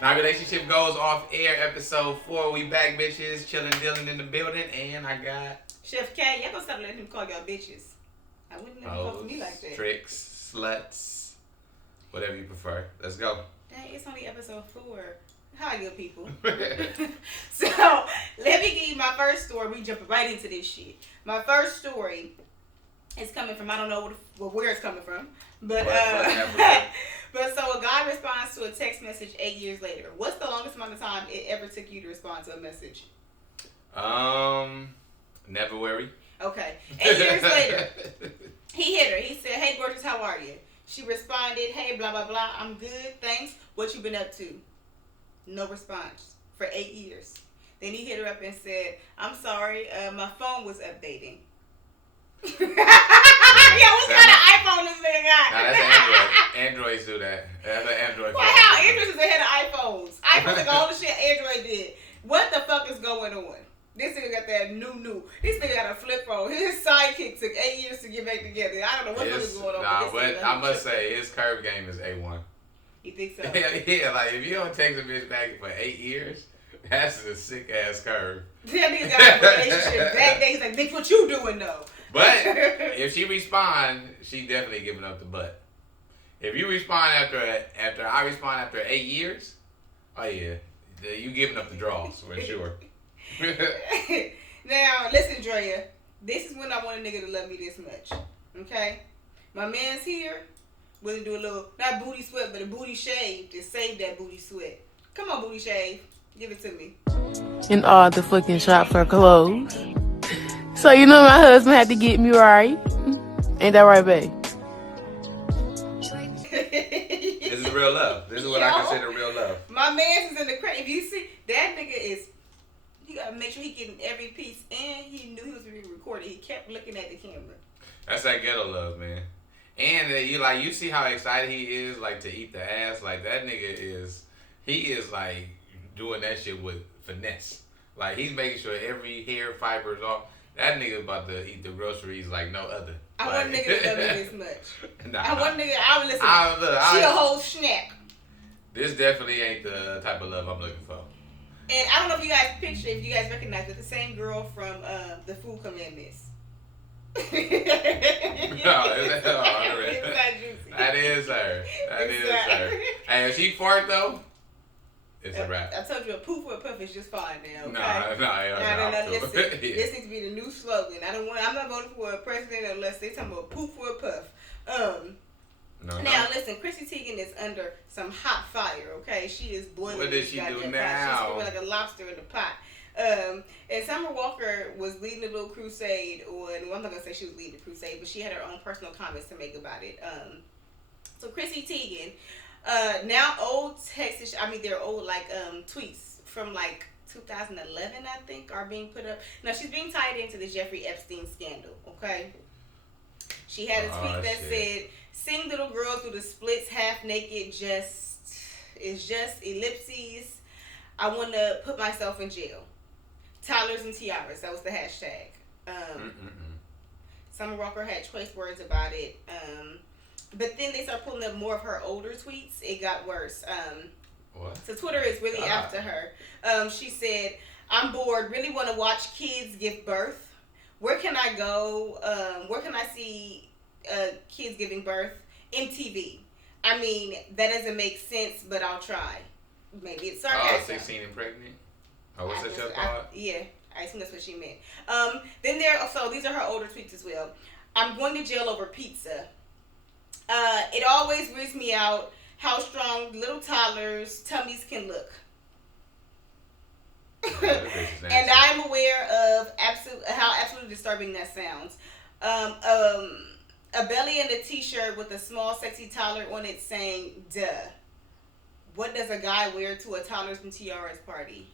My relationship goes off air, episode 4. We back, bitches. Chillin' Dillon in the building, and I got Chef Kay. Y'all gonna stop letting him call y'all bitches. I wouldn't let him talk to me like that. Tricks, sluts, whatever you prefer. Let's go. Dang, it's only episode 4. How you people? So let me give you my first story. We jumping right into this shit. My first story is coming from, I don't know where it's coming from, but but so a guy responds to a text message 8 years later. What's the longest amount of time it ever took you to respond to a message? Never worry. Okay. 8 years later, he hit her. He said, "Hey, gorgeous, how are you?" She responded, "Hey, blah, blah, blah. I'm good, thanks. What you been up to?" No response for 8 years. Then he hit her up and said, "I'm sorry, my phone was updating." Yeah, what kind of iPhone this nigga got? Nah, that's an Android. Androids do that. That's an Android phone. How? Androids is ahead of iPhones. iPhones took all the shit Android did. What the fuck is going on? This nigga got that new. This nigga got a flip phone. His sidekick took 8 years to get back together. I don't know what is going on. Nah, but I must say, his curve game is A1. You think so? Yeah, like if you don't text a bitch back for 8 years, that's a sick ass curve. That nigga got a relationship that day. He's like, "Bitch, what you doing though?" But if she respond, she definitely giving up the butt. If you respond after I respond after 8 years, oh yeah, you giving up the draws for sure. Now listen, Drea. This is when I want a nigga to love me this much. Okay, my man's here. We're gonna do a little, not booty sweat, but a booty shave to save that booty sweat. Come on, booty shave. Give it to me. In all the fucking shop for clothes. So you know my husband had to get me right. Ain't that right, babe? This is real love. This is what I consider real love. My man's is in the crate. If you see, that nigga is, he gotta make sure he getting every piece. And he knew he was being recorded. He kept looking at the camera. That's that ghetto love, man. And you see how excited he is, like, to eat the ass. Like, that nigga is, he is, like, doing that shit with finesse. Like, he's making sure every hair fiber is off. That nigga about to eat the groceries like no other. I want a nigga to love me this much. Nah, I want a nigga, I would listen. She a whole snack. This definitely ain't the type of love I'm looking for. And I don't know if you guys recognize it, the same girl from the Food Commandments. No, it's not juicy. That is her. That is her. Hey, if she fart though, it's a wrap. I told you a poof or a puff is just fine now. Okay? No. Listen, this needs to be the new slogan. I'm not voting for a president unless they talking about poof or a puff. Now listen, Chrissy Teigen is under some hot fire. Okay, she is boiling. What did she do now? She's like a lobster in the pot. And Summer Walker was leading a little crusade on, well, I'm not going to say she was leading the crusade, but she had her own personal comments to make about it. So Chrissy Teigen, now old Texas, they're old tweets from 2011, I think, are being put up. Now she's being tied into the Jeffrey Epstein scandal, okay? She had a tweet that said, "Seeing little girls do the splits half naked is just ellipses. I want to put myself in jail. Toddlers and tiaras." That was the hashtag. Summer Walker had choice words about it. But then they started pulling up more of her older tweets. It got worse. What? So Twitter is really after her. She said, "I'm bored. Really want to watch kids give birth. Where can I go? Where can I see kids giving birth? MTV. I mean, that doesn't make sense, but I'll try." Maybe it's sarcasm. Oh, 16 and pregnant? Oh, what's that show called? Yeah, I assume that's what she meant. So these are her older tweets as well. "I'm going to jail over pizza. It always weirds me out how strong little toddlers' tummies can look. And I'm aware of how absolutely disturbing that sounds. A belly and a t-shirt with a small sexy toddler on it saying, duh. What does a guy wear to a toddlers and tiaras party?"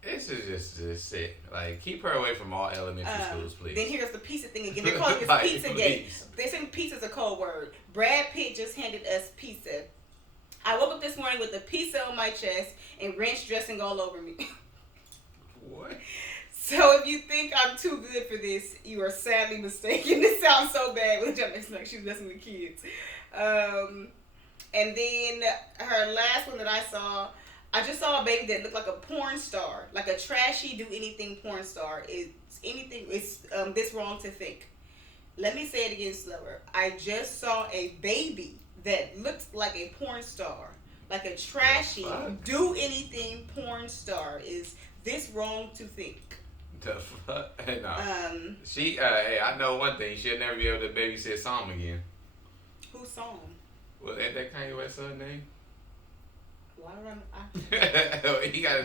This is just sick. Like, keep her away from all elementary schools, please. Then here's the pizza thing again. They're calling this Pizzagate. They're saying pizza's a cold word. Brad Pitt just handed us pizza. "I woke up this morning with a pizza on my chest and ranch dressing all over me." What? "So if you think I'm too good for this, you are sadly mistaken." This sounds so bad. Which makes like she's messing with kids. And then her last one that I just saw a baby that looked like a porn star, like a trashy do anything porn star. It's this wrong to think. Let me say it again slower. I just saw a baby that looks like a porn star, like a trashy do anything porn star. Is this wrong to think? The fuck? No. She, hey, I know one thing. She'll never be able to babysit Psalm again. Who's Psalm? Well, ain't that Kanye West's son name? Why would I? He got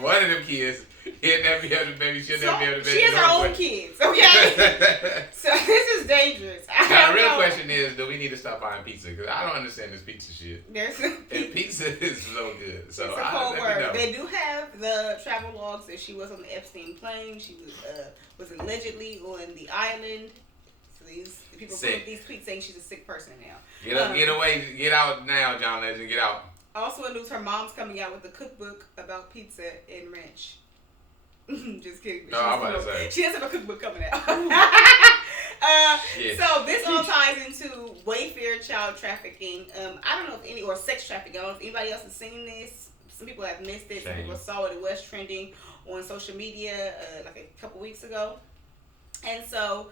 one of them kids. He'll never be able to baby. She'll never be able to baby. She has her own kids. Okay. So this is dangerous. Now, the real question is, do we need to stop buying pizza? Because I don't understand this pizza shit. And pizza is so good. So it's a cold word. They do have the travel logs that she was on the Epstein plane. She was allegedly on the island. So these people put these tweets saying she's a sick person now. Get away, get out now, John Legend, get out. Also in news, her mom's coming out with a cookbook about pizza and ranch. Just kidding. No, I'm about to say. She does have a cookbook coming out. So this all ties into WAYFAIR child trafficking. I don't know if or sex trafficking. I don't know if anybody else has seen this. Some people have missed it. Some people saw it. It was trending on social media like a couple weeks ago. And so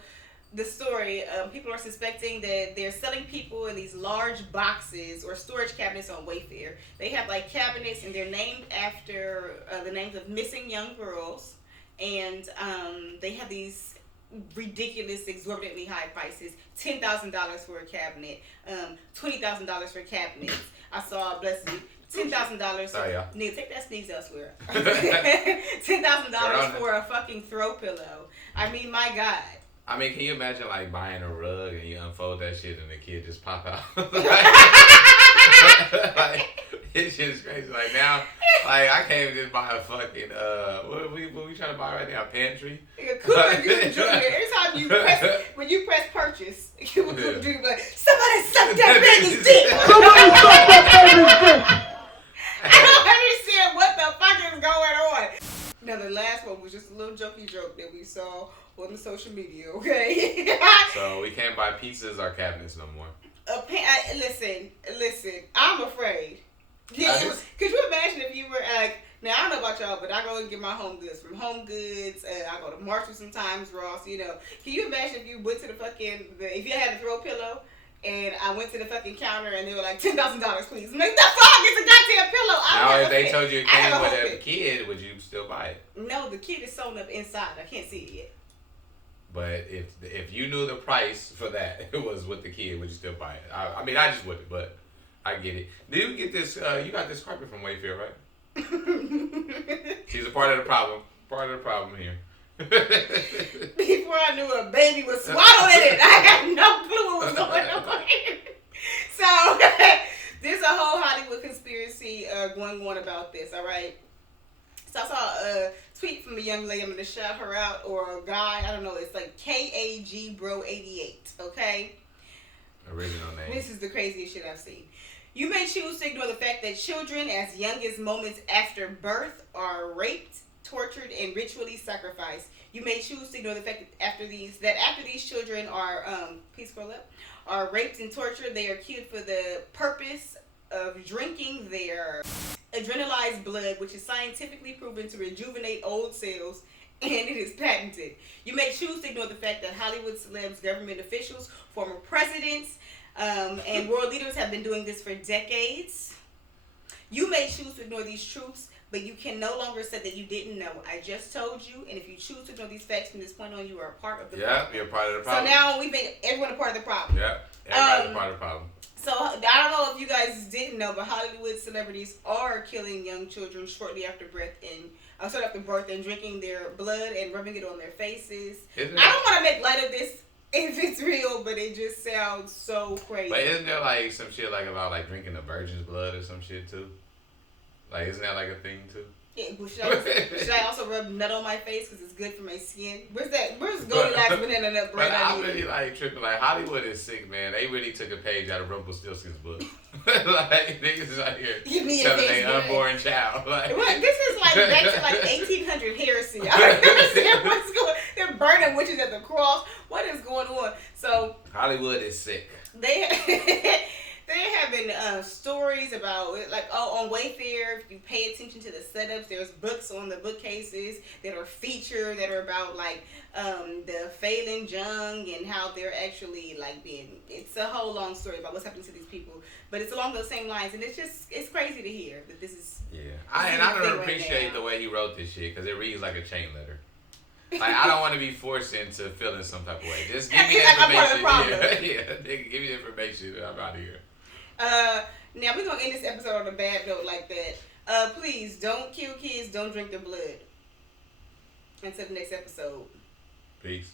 the story, people are suspecting that they're selling people in these large boxes or storage cabinets on WAYFAIR. They have like cabinets and they're named after the names of missing young girls. And they have these ridiculous, exorbitantly high prices. $10,000 for a cabinet, $20,000 for cabinets. I saw, bless you, $10,000. Nigga, take that sneeze elsewhere. $10,000 for a fucking throw pillow. I mean, my God. I mean, can you imagine like buying a rug and you unfold that shit and the kid just pop out? Like, this shit is crazy. Like now, like I can't even just buy a fucking what we trying to buy right now? A pantry? Every time when you press purchase, you will do like somebody suck that baby's dick. I don't understand what the fuck is going on. Now the last one was just a little jokey joke that we saw on the social media, okay? So we can't buy pizzas or cabinets no more. Listen, I'm afraid. Yeah, could you imagine if you were like, now I don't know about y'all, but I go and get my home goods from Home Goods. I go to Marshall sometimes, Ross, you know. Can you imagine if you went to if you had a throw pillow and I went to the fucking counter and they were like, $10,000 please. I'm like, the fuck, it's a goddamn pillow. Now if they told you it came with a kid, would you still buy it? No, the kid is sewn up inside. I can't see it yet. But if you knew the price for that, it was with the kid, would you still buy it? I mean, I just wouldn't, but I get it. Did you get this? You got this carpet from WAYFAIR, right? She's a part of the problem. Part of the problem here. Before I knew a baby was swallowing it, I had no clue what was going on. So there's a whole Hollywood conspiracy going on about this. All right. So I saw a tweet from a young lady. I'm gonna shout her out, or a guy. I don't know. It's like KAG Bro 88. Okay. Original name. This is the craziest shit I've seen. You may choose to ignore the fact that children as young as moments after birth are raped, tortured, and ritually sacrificed. You may choose to ignore the fact that after these children are please scroll up, are raped and tortured, they are killed for the purpose of drinking their adrenalized blood, which is scientifically proven to rejuvenate old cells, and it is patented. You may choose to ignore the fact that Hollywood celebs, government officials, former presidents, and world leaders have been doing this for decades. You may choose to ignore these truths, but you can no longer say that you didn't know. I just told you, and if you choose to ignore these facts from this point on, you are a part of the problem. Yeah, you're part of the problem. So now we make everyone a part of the problem. Yeah, everybody's a part of the problem. So I don't know if you guys didn't know, but Hollywood celebrities are killing young children shortly after birth and drinking their blood and rubbing it on their faces. I don't want to make light of this if it's real, but it just sounds so crazy. But isn't there like some shit like about like drinking the virgin's blood or some shit too? Like, isn't that like a thing too? Yeah, but should I also rub nut on my face because it's good for my skin? Where's Goldilocks banana nut bread? But I'm really like tripping. Like Hollywood is sick, man. They really took a page out of Rumpelstiltskin's book. Like niggas out here telling their unborn child. Like, what? This is like back to like 1800 heresy. I don't understand what's going on. They're burning witches at the cross. What is going on? So Hollywood is sick. They having stories about like on Wayfair. If you pay attention to the setups, there's books on the bookcases that are featured that are about like the failing Jung and how they're actually like being. It's a whole long story about what's happening to these people, but it's along those same lines, and it's crazy to hear that this is. Yeah, I don't appreciate the way he wrote this shit because it reads like a chain letter. Like, I don't want to be forced into feeling some type of way. Just give me the information. Nigga, give me the information. I'm out of here. Now we're gonna end this episode on a bad note like that. Please don't kill kids. Don't drink their blood. Until the next episode. Peace.